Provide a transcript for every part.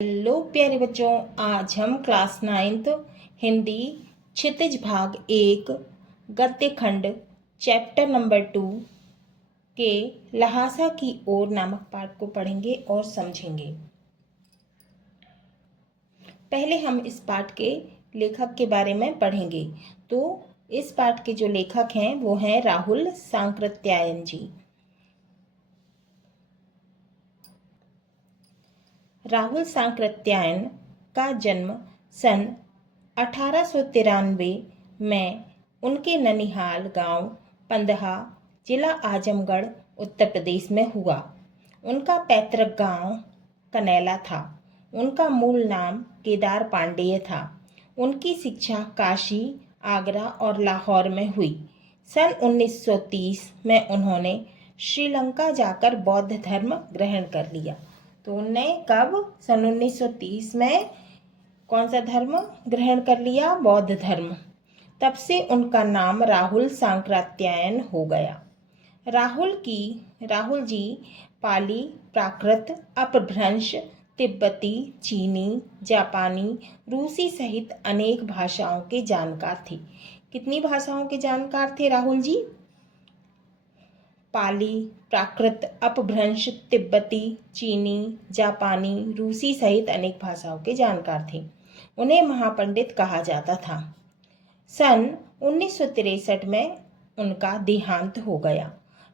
Hello प्यारे बच्चों, आज हम क्लास 9th हिंदी क्षितिज भाग 1 गद्य खंड चैप्टर नंबर 2 के लहासा की ओर नामक पाठ को पढ़ेंगे और समझेंगे। पहले हम इस पाठ के लेखक के बारे में पढ़ेंगे। तो इस पाठ के जो लेखक हैं वो हैं राहुल सांकृत्यायन जी। राहुल सांकृत्यायन का जन्म सन 1893 में उनके ननिहाल गांव पंदहा, जिला आजमगढ़, उत्तर प्रदेश में हुआ। उनका पैतृक गांव कनैला था। उनका मूल नाम केदार पांडेय था। उनकी शिक्षा काशी, आगरा और लाहौर में हुई। सन 1930 में उन्होंने श्रीलंका जाकर बौद्ध धर्म ग्रहण कर लिया। तो उनने कब? सन 1930 में कौन सा धर्म ग्रहण कर लिया? बौद्ध धर्म। तब से उनका नाम राहुल सांकृत्यायन हो गया। राहुल जी पाली, प्राकृत, अपभ्रंश, तिब्बती, चीनी, जापानी, रूसी सहित अनेक भाषाओं के जानकार थे। कितनी भाषाओं के जानकार थे राहुल जी? पाली, प्राकृत, अपभ्रंश, तिब्बती, चीनी, जापानी, रूसी सहित अनेक भाषाओं के जानकार थे। उन्हें महापंडित कहा जाता था। सन 1963 में उनका देहांत हो गया।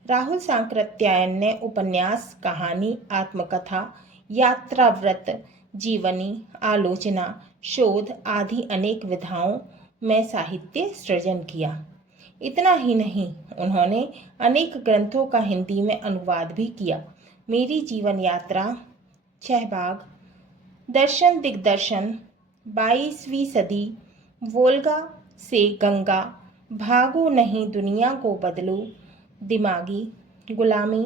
राहुल सांकृत्यायन ने उपन्यास, कहानी, आत्मकथा, यात्राव्रत, जीवनी, आलोचना, शोध आदि अनेक विधाओं में साहित्य सृजन किया। इतना ही नहीं, उन्होंने अनेक ग्रंथों का हिंदी में अनुवाद भी किया। मेरी जीवन यात्रा, 6 भाग, दर्शन दिग्दर्शन, 22वीं सदी, वोल्गा से गंगा, भागो नहीं दुनिया को बदलो, दिमागी, गुलामी,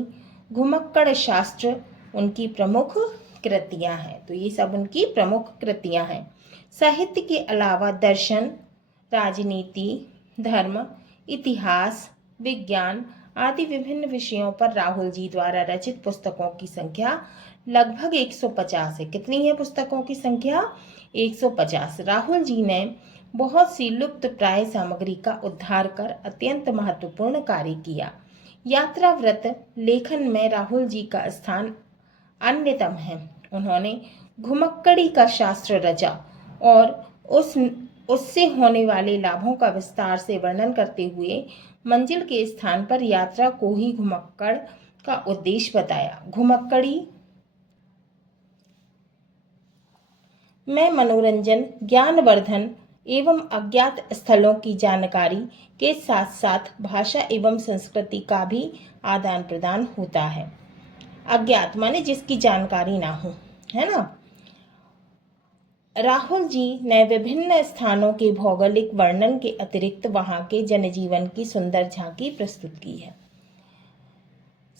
घुमक्कड़ शास्त्र उनकी प्रमुख कृतियां हैं। तो ये सब उनकी प्रमुख कृतियां हैं। साहित्य के अलावा दर्शन, राजनीति, धर्म, इतिहास, विज्ञान आदि विभिन्न विषयों पर राहुल जी द्वारा रचित पुस्तकों की संख्या लगभग 150 है। कितनी है पुस्तकों की संख्या? 150। राहुल जी ने बहुत सी लुप्त प्राय सामग्री का उद्धार कर अत्यंत महत्वपूर्ण कार्य किया। यात्राव्रत लेखन में राहुल जी का स्थान अन्यतम है। उन्होंने घुमक्कड़ी का शास्त्र रचा और उससे होने वाले लाभों का विस्तार से वर्णन करते हुए मंजिल के स्थान पर यात्रा को ही घुमक्कड़ का उद्देश्य बताया। घुमक्कड़ी में मनोरंजन, ज्ञानवर्धन एवं अज्ञात स्थलों की जानकारी के साथ साथ भाषा एवं संस्कृति का भी आदान प्रदान होता है। अज्ञात माने जिसकी जानकारी ना हो, है ना। राहुल जी ने विभिन्न स्थानों के भौगोलिक वर्णन के अतिरिक्त वहां के जनजीवन की सुंदर झांकी प्रस्तुत की है।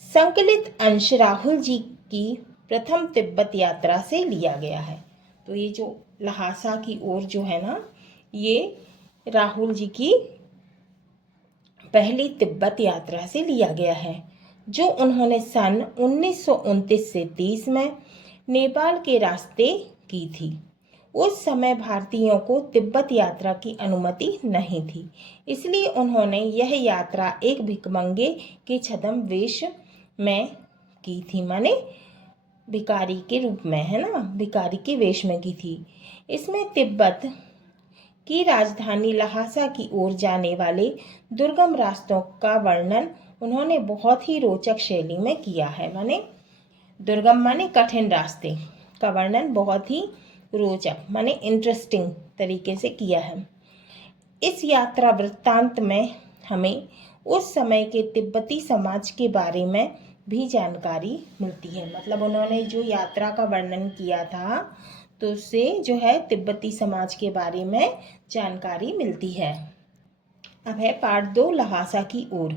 संकलित अंश राहुल जी की प्रथम तिब्बत यात्रा से लिया गया है। तो ये जो लहासा की ओर जो है ना, ये राहुल जी की पहली तिब्बत यात्रा से लिया गया है, जो उन्होंने सन 1929 से 30 में नेपाल के रास्ते की थी। उस समय भारतीयों को तिब्बत यात्रा की अनुमति नहीं थी, इसलिए उन्होंने यह यात्रा एक भिखमंगे के छद्म वेश में की थी। माने भिखारी के रूप में, है ना, भिखारी के वेश में की थी। इसमें तिब्बत की राजधानी लहासा की ओर जाने वाले दुर्गम रास्तों का वर्णन उन्होंने बहुत ही रोचक शैली में किया है। माने दुर्गम माने कठिन रास्ते का वर्णन बहुत ही रोचक माने इंटरेस्टिंग तरीके से किया है। इस यात्रा वृत्तांत में हमें उस समय के तिब्बती समाज के बारे में भी जानकारी मिलती है। मतलब उन्होंने जो यात्रा का वर्णन किया था, तो उससे जो है तिब्बती समाज के बारे में जानकारी मिलती है। अब है पार्ट 2, लहासा की ओर।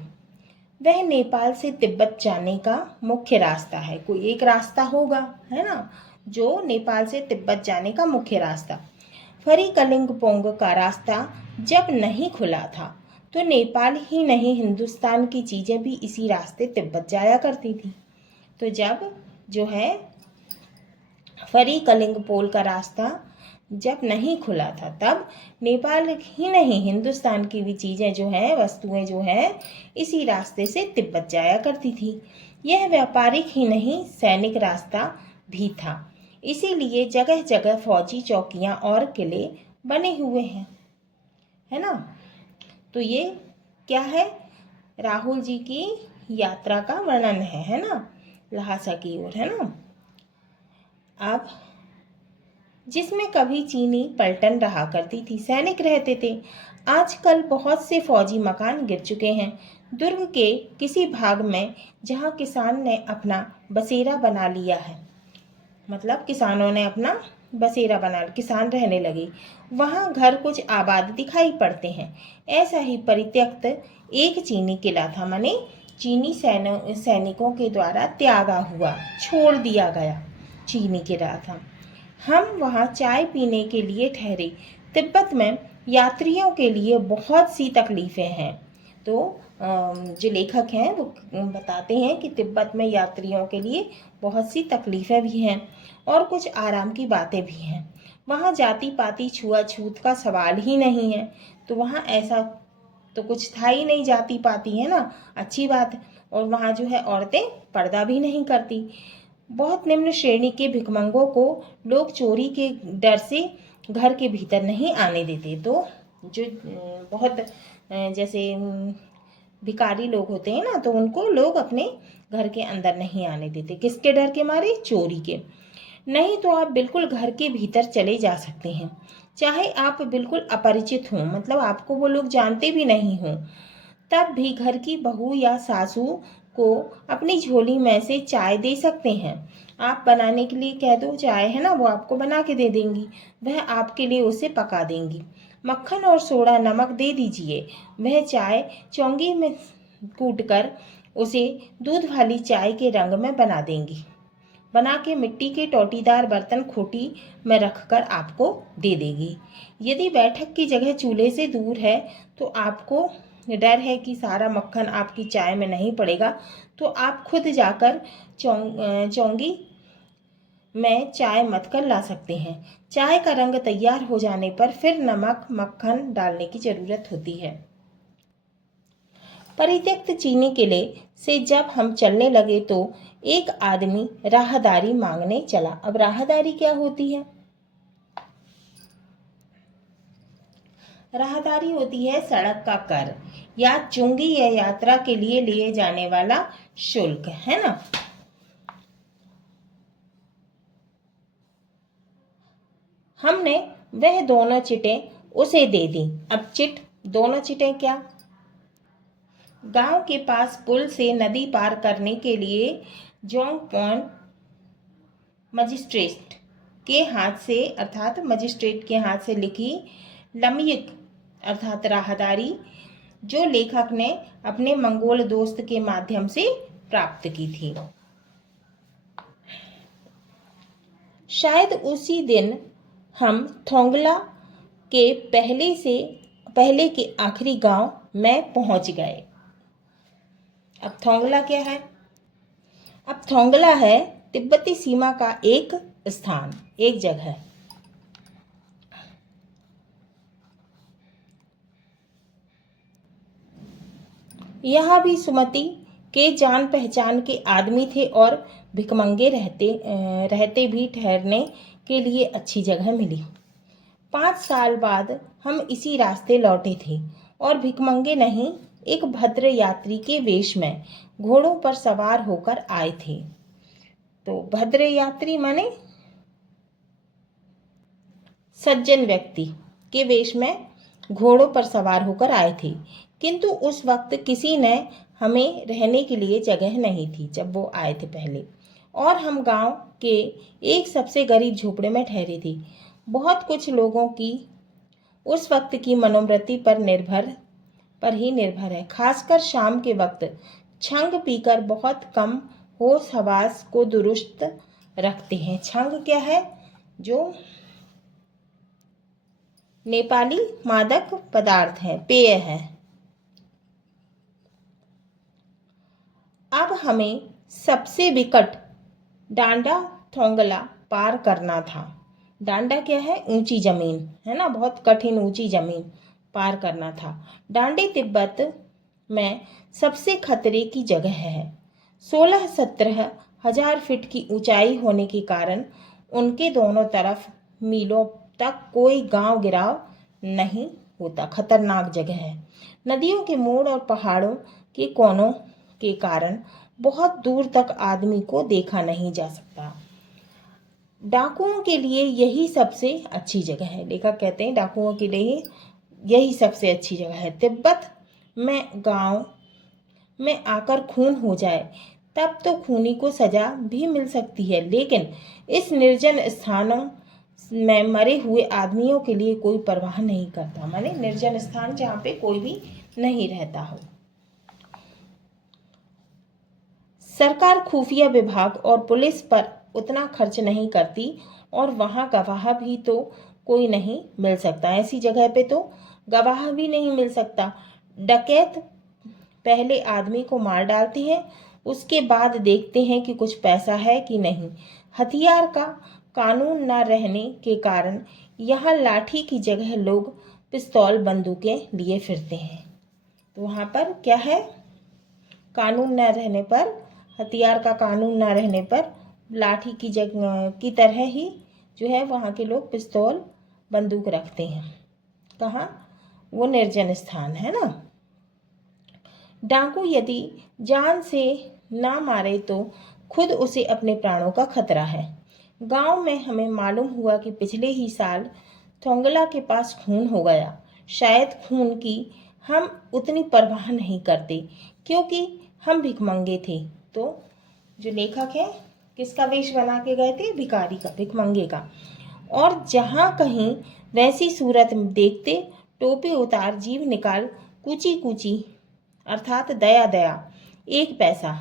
वह नेपाल से तिब्बत जाने का मुख्य रास्ता है। कोई एक रास्ता होगा, है ना, जो नेपाल से तिब्बत जाने का मुख्य रास्ता। फरीकलिंगपोंग का रास्ता जब नहीं खुला था तो नेपाल ही नहीं, हिंदुस्तान की चीजें भी इसी रास्ते तिब्बत जाया करती थी। तो जब जो है फरी कलिंग पोल का रास्ता जब नहीं खुला था, तब नेपाल ही नहीं, हिंदुस्तान की भी चीज़ें जो हैं, वस्तुएं जो हैं, इसी रास्ते से तिब्बत जाया करती थी। यह व्यापारिक ही नहीं, सैनिक रास्ता भी था। इसीलिए जगह जगह फौजी चौकियां और किले बने हुए हैं, है ना। तो ये क्या है, राहुल जी की यात्रा का वर्णन है ना, लहासा की ओर, है ना। अब जिसमें कभी चीनी पलटन रहा करती थी, सैनिक रहते थे। आजकल बहुत से फौजी मकान गिर चुके हैं। दुर्ग के किसी भाग में जहां किसान ने अपना बसेरा बना लिया है, मतलब किसानों ने अपना बसेरा बना, किसान रहने लगे, वहां घर कुछ आबाद दिखाई पड़ते हैं। ऐसा ही परित्यक्त एक चीनी किला था, माने चीनी सैनिकों के द्वारा त्यागा हुआ, छोड़ दिया गया चीनी किला था। हम वहाँ चाय पीने के लिए ठहरे। तिब्बत में यात्रियों के लिए बहुत सी तकलीफ़ें हैं। तो जो लेखक हैं वो बताते हैं कि तिब्बत में यात्रियों के लिए बहुत सी तकलीफ़ें भी हैं और कुछ आराम की बातें भी हैं। वहाँ जाति पाति छुआछूत का सवाल ही नहीं है। तो वहाँ ऐसा तो कुछ था ही नहीं, जाति पाति, है ना, अच्छी बात है। और वहाँ जो है औरतें पर्दा भी नहीं करती। बहुत निम्न श्रेणी के भिखमंगों को लोग चोरी के डर से घर के भीतर नहीं आने देते। तो जो बहुत जैसे भिखारी लोग होते हैं ना, तो उनको लोग अपने घर के अंदर नहीं आने देते। किसके डर के मारे? चोरी के। नहीं तो आप बिल्कुल घर के भीतर चले जा सकते हैं, चाहे आप बिल्कुल अपरिचित हों, मतलब आपको वो लोग जानते भी नहीं हों। तब भी घर की बहू या सासू को अपनी झोली में से चाय दे सकते हैं। आप बनाने के लिए कह दो चाय, है ना, वो आपको बना के दे देंगी। वह आपके लिए उसे पका देंगी। मक्खन और सोडा नमक दे दीजिए, वह चाय चौंगी में कूटकर उसे दूध वाली चाय के रंग में बना देंगी। बना के मिट्टी के टोटीदार बर्तन खोटी में रखकर आपको दे देगी। यदि बैठक की जगह चूल्हे से दूर है तो आपको डर है कि सारा मक्खन आपकी चाय में नहीं पड़ेगा, तो आप खुद जाकर चौंगी में चाय मथ कर ला सकते हैं। चाय का रंग तैयार हो जाने पर फिर नमक मक्खन डालने की जरूरत होती है। परित्यक्त चीनी किले से जब हम चलने लगे तो एक आदमी राहदारी मांगने चला। अब राहदारी क्या होती है? राहदारी होती है सड़क का कर या चुंगी या यात्रा के लिए लिए जाने वाला शुल्क, है ना। हमने वह दोनों चिटें उसे दे दी। अब चिट, दोनों चिटें क्या? गांव के पास पुल से नदी पार करने के लिए जोंगपोन मजिस्ट्रेट के हाथ से, अर्थात मजिस्ट्रेट के हाथ से लिखी लमयिक अर्थात राहदारी, जो लेखक ने अपने मंगोल दोस्त के माध्यम से प्राप्त की थी। शायद उसी दिन हम थोंगला के पहले के आखिरी गांव में पहुंच गए। अब थोंगला क्या है? अब थोंगला है तिब्बती सीमा का एक स्थान, एक जगह। यहाँ भी सुमति के जान पहचान के आदमी थे और भिखमंगे रहते भी ठहरने के लिए अच्छी जगह मिली। 5 साल बाद हम इसी रास्ते लौटे थे और भिखमंगे नहीं, एक भद्र यात्री के वेश में घोड़ों पर सवार होकर आए थे। तो भद्र यात्री माने सज्जन व्यक्ति के वेश में घोड़ों पर सवार होकर आए थे। किंतु उस वक्त किसी ने हमें रहने के लिए जगह नहीं थी जब वो आए थे पहले, और हम गांव के एक सबसे गरीब झोपड़े में ठहरे थे। बहुत कुछ लोगों की उस वक्त की मनोवृत्ति पर ही निर्भर है, खासकर शाम के वक्त छंग पीकर बहुत कम होश हवास को दुरुस्त रखते हैं। छंग क्या है? जो नेपाली मादक पदार्थ है, पेय है। अब हमें सबसे विकट डांडा थोंगला पार करना था। डांडा क्या है? ऊंची जमीन है ना, बहुत कठिन ऊंची जमीन पार करना था। डांडी तिब्बत में सबसे खतरे की जगह है। 16-17 हजार फीट की ऊंचाई होने के कारण उनके दोनों तरफ मीलों तक कोई गांव गिराव नहीं होता। खतरनाक जगह है। नदियों के मोड़ और पहाड़ों के कोनों के कारण बहुत दूर तक आदमी को देखा नहीं जा सकता। डाकुओं के लिए यही सबसे अच्छी जगह है। लेखक कहते हैं डाकुओं के लिए यही सबसे अच्छी जगह है। तिब्बत में गांव में आकर खून हो जाए तब तो खूनी को सजा भी मिल सकती है, लेकिन इस निर्जन स्थानों में मरे हुए आदमियों के लिए कोई परवाह नहीं करता। माने निर्जन स्थान जहाँ पे कोई भी नहीं रहता हो। सरकार खुफिया विभाग और पुलिस पर उतना खर्च नहीं करती और वहाँ गवाह भी तो कोई नहीं मिल सकता। ऐसी जगह पे तो गवाह भी नहीं मिल सकता। डकैत पहले आदमी को मार डालते हैं, उसके बाद देखते हैं कि कुछ पैसा है कि नहीं। हथियार का कानून न रहने के कारण यहाँ लाठी की जगह लोग पिस्तौल बंदूकें लिए फिरते हैं। तो वहाँ पर क्या है? कानून न रहने पर, हथियार का कानून न रहने पर लाठी की जगह की तरह ही जो है वहाँ के लोग पिस्तौल बंदूक रखते हैं। कहाँ? वो निर्जन स्थान है ना। डाकू यदि जान से ना मारे तो खुद उसे अपने प्राणों का खतरा है। गांव में हमें मालूम हुआ कि पिछले ही साल थोंगला के पास खून हो गया। शायद खून की हम उतनी परवाह नहीं करते क्योंकि हम भिखमंगे थे। तो जो लेखक है किसका वेश बना के गए थे? भिखारी का, भिखमंगे का। और जहाँ कहीं वैसी सूरत देखते टोपी उतार जीभ निकाल कूची कूची अर्थात दया दया 1 पैसा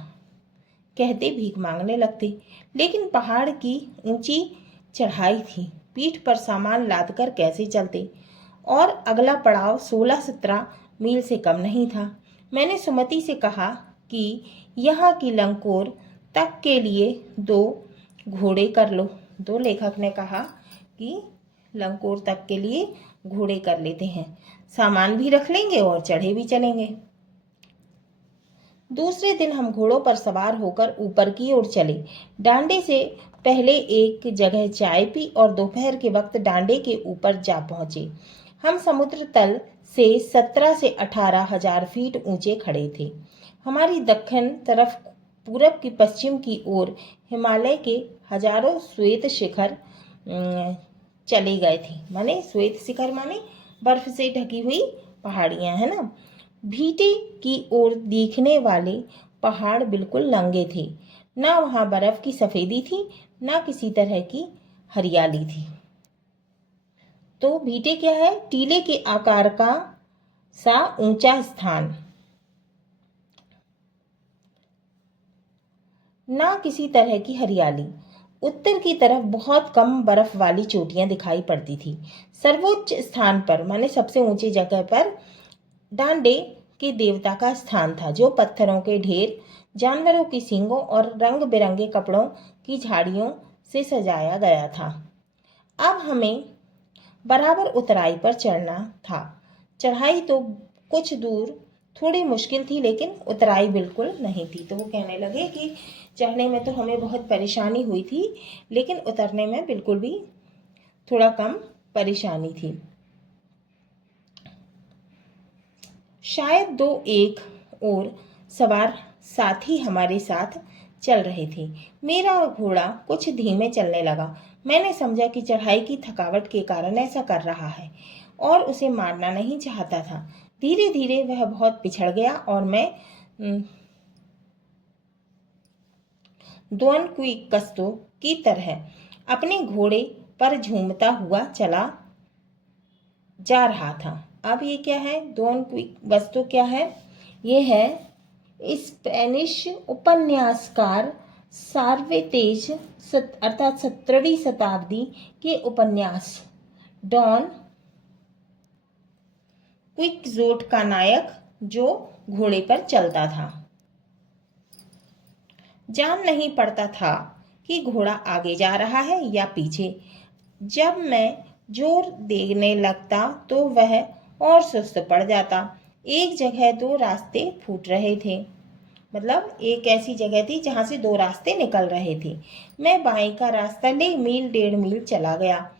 कहते भीख मांगने लगते। लेकिन पहाड़ की ऊंची चढ़ाई थी, पीठ पर सामान लादकर कैसे चलते? और अगला पड़ाव 16-17 मील से कम नहीं था। मैंने सुमति से कहा कि यहाँ की लंकोर तक के लिए 2 घोड़े कर लो। तो लेखक ने कहा कि लंकोर तक के लिए घोड़े कर लेते हैं, सामान भी रख लेंगे और चढ़े भी चलेंगे। दूसरे दिन हम घोड़ों पर सवार होकर ऊपर की ओर चले। डांडे से पहले एक जगह चाय पी और दोपहर के वक्त डांडे के ऊपर जा पहुंचे। हम समुद्र तल से 17 से 18 हजार फीट ऊंचे खड़े थे। हमारी दक्षिण तरफ पूरब की पश्चिम की ओर हिमालय के हजारों श्वेत शिखर चले गए थे। माने श्वेत शिखर माने बर्फ से ढकी हुई पहाड़ियां है ना। भीटे की ओर दिखने वाले पहाड़ बिल्कुल नंगे थे। ना वहां बर्फ की सफेदी थी, ना किसी तरह की हरियाली थी। तो भीटे क्या है? टीले के आकार का सा ऊंचा स्थान। ना किसी तरह की हरियाली। उत्तर की तरफ बहुत कम बर्फ वाली चोटियां दिखाई पड़ती थी। सर्वोच्च स्थान पर माने सबसे ऊंची जगह पर डांडे के देवता का स्थान था, जो पत्थरों के ढेर, जानवरों की सींगों और रंग बिरंगे कपड़ों की झाड़ियों से सजाया गया था। अब हमें बराबर उतराई पर चढ़ना था। चढ़ाई तो कुछ दूर थोड़ी मुश्किल थी, लेकिन उतराई बिल्कुल नहीं थी। तो वो कहने लगे कि चढ़ने में तो हमें बहुत परेशानी हुई थी, लेकिन उतरने में बिल्कुल भी थोड़ा कम परेशानी थी। शायद 2 एक और सवार साथी हमारे साथ चल रहे थे। मेरा घोड़ा कुछ धीमे चलने लगा। मैंने समझा कि चढ़ाई की थकावट के कारण ऐसा कर रहा है और उसे मारना नहीं चाहता था। धीरे धीरे वह बहुत पिछड़ गया और मैं दोन कस्तों की तरह अपने घोड़े पर झूमता हुआ चला जा रहा था। अब ये क्या है? दोन वस्तु क्या है? ये है स्पेनिश उपन्यासकार सार्वेतेज अर्थात 17वीं शताब्दी के उपन्यास डॉन क्विक्सोट का नायक जो घोड़े पर चलता था। जान नहीं पड़ता था कि घोड़ा आगे जा रहा है या पीछे। जब मैं जोर देने लगता तो वह और सुस्त पड़ जाता। एक जगह दो रास्ते फूट रहे थे, मतलब एक ऐसी जगह थी जहां से दो रास्ते निकल रहे थे। मैं बाएं का रास्ता ले मील 1.5 मील चला गया।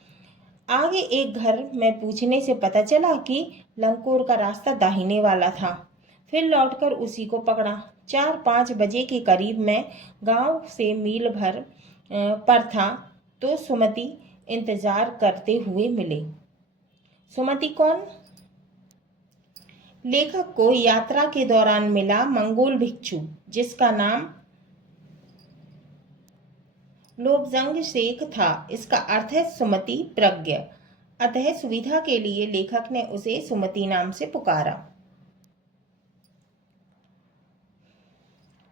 आगे एक घर में पूछने से पता चला कि लंकोर का रास्ता दाहिने वाला था। फिर लौटकर उसी को पकड़ा। 4-5 बजे के करीब मैं गांव से मील भर पर था तो सुमति इंतजार करते हुए मिले। सुमति कौन? लेखक को यात्रा के दौरान मिला मंगोल भिक्षु जिसका नाम लोबजंग शेख था। इसका अर्थ है सुमति प्रज्ञ। अतः सुविधा के लिए लेखक ने उसे सुमति नाम से पुकारा।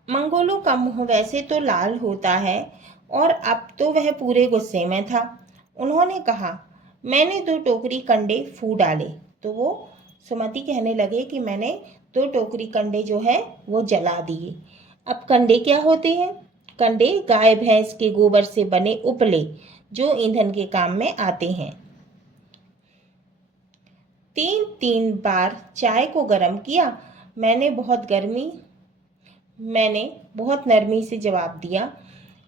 मंगोलों का मुंह वैसे तो लाल होता है और अब तो वह पूरे गुस्से में था। उन्होंने कहा, मैंने 2 टोकरी कंडे फू डाले। तो वो सुमति कहने लगे कि मैंने 2 टोकरी कंडे जो है वो जला दिए। अब कंडे क्या होते हैं? कंडे गाय भैंस के गोबर से बने उपले जो ईंधन के काम में आते हैं। 3 बार चाय को गर्म किया। मैंने बहुत नरमी से जवाब दिया,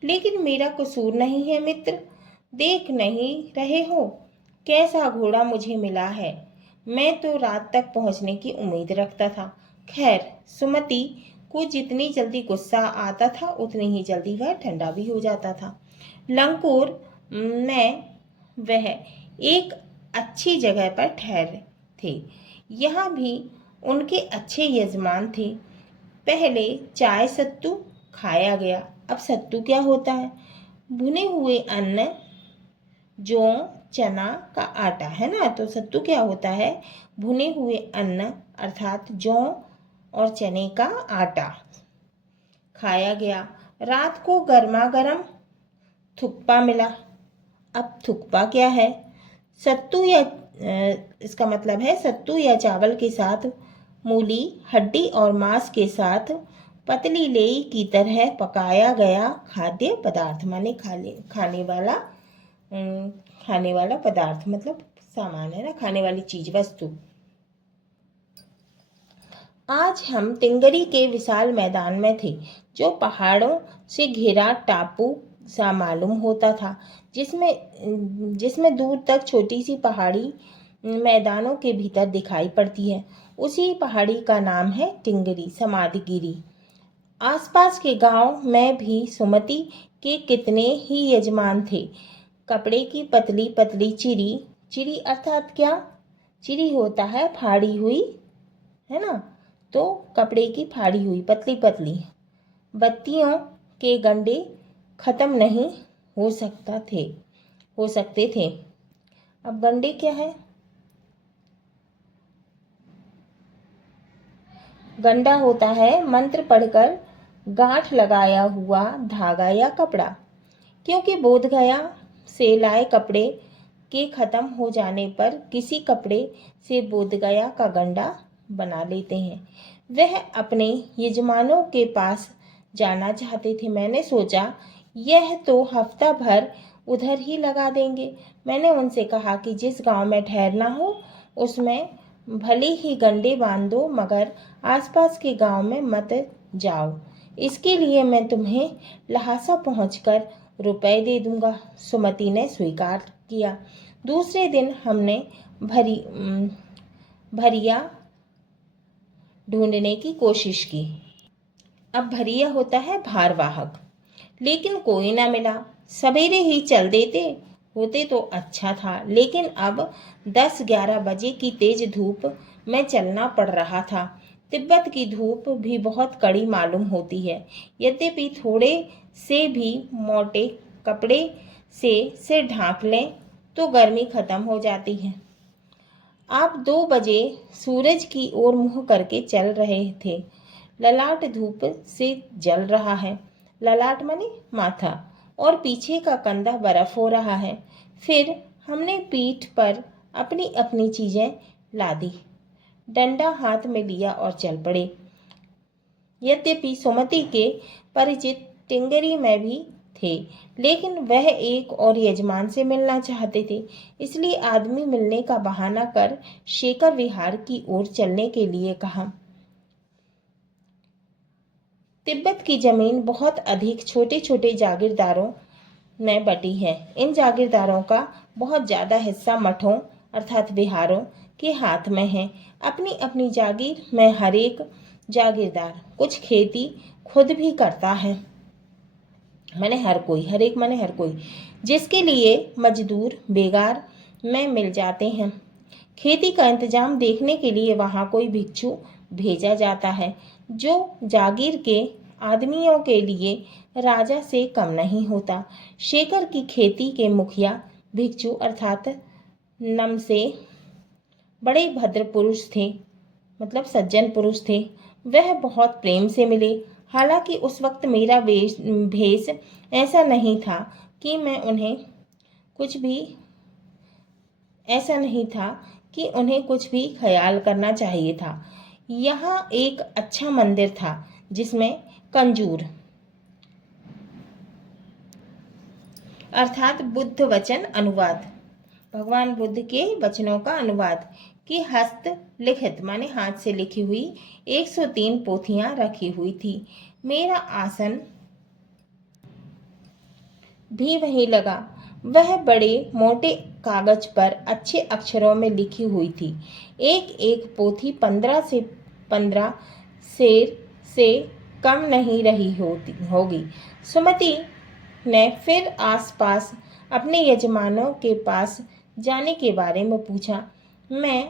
लेकिन मेरा कसूर नहीं है मित्र। देख नहीं रहे हो कैसा घोड़ा मुझे मिला है? मैं तो रात तक पहुंचने की उम्मीद रखता था। खैर, सुमति को जितनी जल्दी गुस्सा आता था उतनी ही जल्दी वह ठंडा भी हो जाता था। लंकोर में वह एक अच्छी जगह पर ठहरे थे। यहाँ भी उनके अच्छे यजमान थे। पहले चाय सत्तू खाया गया। अब सत्तू क्या होता है? भुने हुए अन्न, जौ, चना का आटा है ना। तो सत्तू क्या होता है? भुने हुए अन्न अर्थात जौ और चने का आटा खाया गया। रात को गर्मा गर्म थुक्पा मिला। अब थुक्पा क्या है? सत्तू या इसका मतलब है सत्तू या चावल के साथ मूली, हड्डी और मांस के साथ पतली लेई की तरह पकाया गया खाद्य पदार्थ, माने खाने वाला पदार्थ मतलब सामान है ना, खाने वाली चीज, वस्तु। आज हम टिंगरी के विशाल मैदान में थे जो पहाड़ों से घिरा टापू सा मालूम होता था, जिसमें दूर तक छोटी सी पहाड़ी मैदानों के भीतर दिखाई पड़ती है। उसी पहाड़ी का नाम है टिंगरी समाधिगिरी। आसपास के गांव में भी सुमति के कितने ही यजमान थे। कपड़े की पतली पतली चिरी अर्थात क्या? चिरी होता है फाड़ी हुई, है ना। तो कपड़े की फाड़ी हुई पतली पतली बत्तियों के गंडे खत्म नहीं हो सकते थे। अब गंडे क्या है? गंडा होता है मंत्र पढ़कर गांठ लगाया हुआ धागा या कपड़ा। क्योंकि बोधगया से लाए कपड़े के खत्म हो जाने पर किसी कपड़े से बोधगया का गंडा बना लेते हैं। वह अपने यजमानों के पास जाना चाहते थे। मैंने सोचा यह तो हफ्ता भर उधर ही लगा देंगे। मैंने उनसे कहा कि जिस गांव में ठहरना हो उसमें भले ही गंडे बांध दो, मगर आसपास के गांव में मत जाओ। इसके लिए मैं तुम्हें लहासा पहुंचकर रुपए दे दूंगा। सुमति ने स्वीकार किया। दूसरे दिन हमने भरिया ढूंढने की कोशिश की। अब भरिया होता है भारवाहक, लेकिन कोई ना मिला। सवेरे ही चल देते होते तो अच्छा था, लेकिन अब 10-11 बजे की तेज धूप में चलना पड़ रहा था। तिब्बत की धूप भी बहुत कड़ी मालूम होती है। यद्यपि थोड़े से भी मोटे कपड़े से सिर ढांक लें तो गर्मी खत्म हो जाती है। आप 2 बजे सूरज की ओर मुंह करके चल रहे थे। ललाट धूप से जल रहा है। ललाट माने माथा, और पीछे का कंधा बर्फ हो रहा है। फिर हमने पीठ पर अपनी अपनी चीजें लादी, डंडा हाथ में लिया और चल पड़े। यद्यपि सुमति के परिचित टिंगरी में भी थे, लेकिन वह एक और यजमान से मिलना चाहते थे। इसलिए आदमी मिलने का बहाना कर शेखर विहार की ओर चलने के लिए कहा। तिब्बत की जमीन बहुत अधिक छोटे छोटे जागीरदारों में बटी है। इन जागीरदारों का बहुत ज़्यादा हिस्सा मठों अर्थात विहारों के हाथ में है। अपनी अपनी जागीर में हर एक जागीरदार कुछ खेती खुद भी करता है। माने हर कोई, हर एक माने हर कोई, जिसके लिए मजदूर बेगार में मिल जाते हैं। खेती का इंतजाम देखने के लिए वहाँ कोई भिक्षु भेजा जाता है, जो जागीर के आदमियों के लिए राजा से कम नहीं होता। शेखर की खेती के मुखिया भिक्षु अर्थात नमसे बड़े भद्र पुरुष थे, मतलब सज्जन पुरुष थे। वह बहुत प्रेम से मिले। हालांकि उस वक्त मेरा भेष ऐसा नहीं था कि मैं उन्हें कुछ भी ऐसा नहीं था कि उन्हें कुछ भी ख्याल करना चाहिए था। यहाँ एक अच्छा मंदिर था जिसमें कंजूर अर्थात बुद्ध वचन अनुवाद, भगवान बुद्ध के वचनों का अनुवाद की हस्त लिखित माने हाथ से लिखी हुई 103 पोथियां रखी हुई थी। मेरा आसन भी वहीं लगा। वह बड़े मोटे कागज पर अच्छे अक्षरों में लिखी हुई थी। एक एक पोथी 15 शेर से कम नहीं रही होगी। सुमति ने फिर आसपास अपने यजमानों के पास जाने के बारे में पूछा। मैं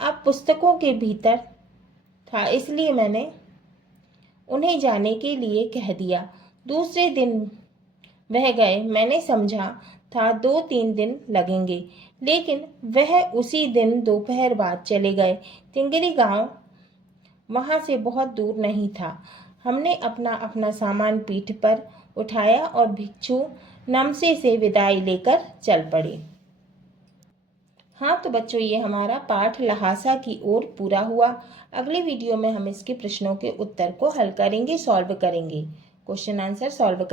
अब पुस्तकों के भीतर था, इसलिए मैंने उन्हें जाने के लिए कह दिया। दूसरे दिन वह गए। मैंने समझा था 2-3 दिन लगेंगे, लेकिन वह उसी दिन दोपहर बाद चले गए। तिंगरी गांव वहां से बहुत दूर नहीं था। हमने अपना अपना सामान पीठ पर उठाया और भिक्षु नमसे से विदाई लेकर चल पड़े। हाँ तो बच्चों, ये हमारा पाठ लहासा की ओर पूरा हुआ। अगले वीडियो में हम इसके प्रश्नों के उत्तर को हल करेंगे, सॉल्व करेंगे, क्वेश्चन आंसर सॉल्व करेंगे।